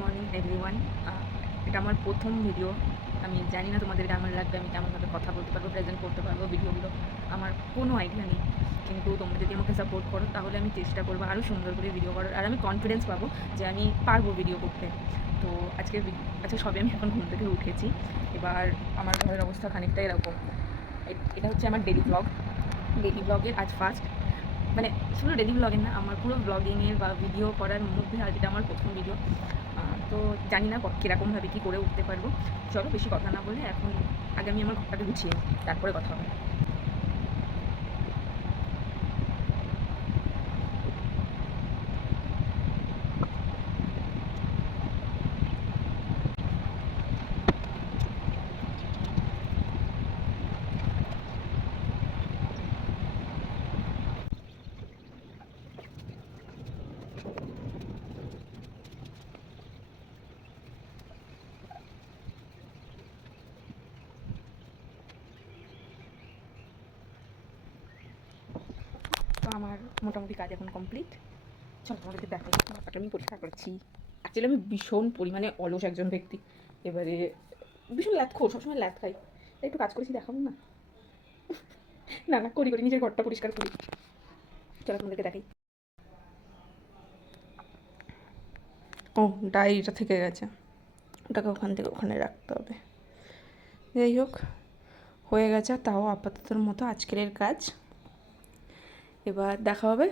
Morning everyone. এটা আমার প্রথম ভিডিও। আমি জানি না তোমাদের কেমন লাগবে, আমি কেমনভাবে কথা বলতে পারবো, প্রেজেন্ট করতে পারবো ভিডিওগুলো, আমার কোনো আইডিয়া নেই। কিন্তু তোমরা যদি আমাকে সাপোর্ট করো তাহলে আমি চেষ্টা করবো আরও সুন্দর করে ভিডিও করার, আর আমি কনফিডেন্স পাবো যে আমি পারবো ভিডিও করতে। তো আজকে সবে আমি এখন ঘুম থেকে উঠেছি। এবার আমার ঘরের অবস্থা খানিকটা এরকম। এটা হচ্ছে আমার ডেলি ব্লগের আজ ফার্স্ট, মানে শুধু ডেলি ব্লগের না, আমার পুরো ব্লগিংয়ের বা ভিডিও করার মধ্যে আর এটা আমার প্রথম ভিডিও। তো জানি না কীরকমভাবে কী করে উঠতে পারবো। চলো বেশি কথা না বলে এখন আগে আমি আমার ঘরটাকে গুছিয়ে নিই, তারপরে কথা হবে। তো আমার মোটামুটি কাজ এখন কমপ্লিট। চলো তোমাদেরকে দেখাই ঘরটাকে আমি পরিষ্কার করেছি। অ্যাকচুয়ালি আমি ভীষণ পরিমাণে অলস একজন ব্যক্তি, এবারে ভীষণ ল্যাথখোর, সবসময় ল্যাথ খাই। একটু কাজ করেছি, দেখাবো না? না না, করি করি, নিজের ঘরটা পরিষ্কার করি। চলো তোমাদেরকে দেখাই। ও, ডায়েরিটা থেকে গেছে, ওটাকে ওখান থেকে ওখানে রাখতে হবে। যাই হোক, হয়ে গেছে। তাও আপাততর মতো আজকের কাজ। এবার দেখা হবে